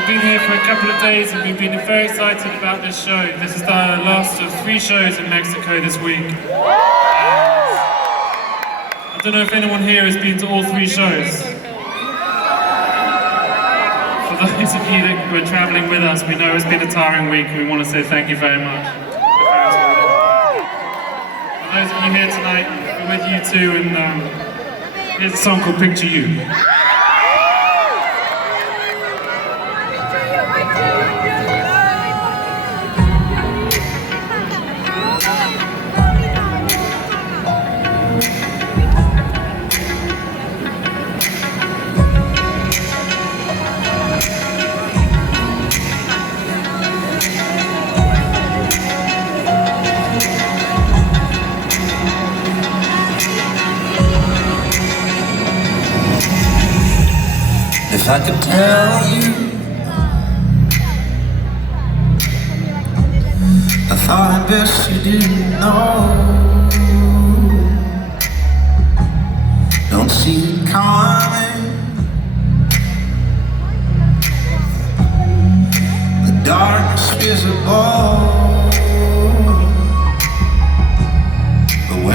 We've been here for a couple of days and we've been very excited about this show. This is the last of 3 shows in Mexico this week. And I don't know if anyone here has been to all 3 shows. For those of you that were traveling with us, we know it's been a tiring week and we want to say thank you very much. For those of you here tonight, we're with you too, and here's a song called Picture You. If I could tell you, I thought I best you didn't know. Don't see it coming, the darkness visible.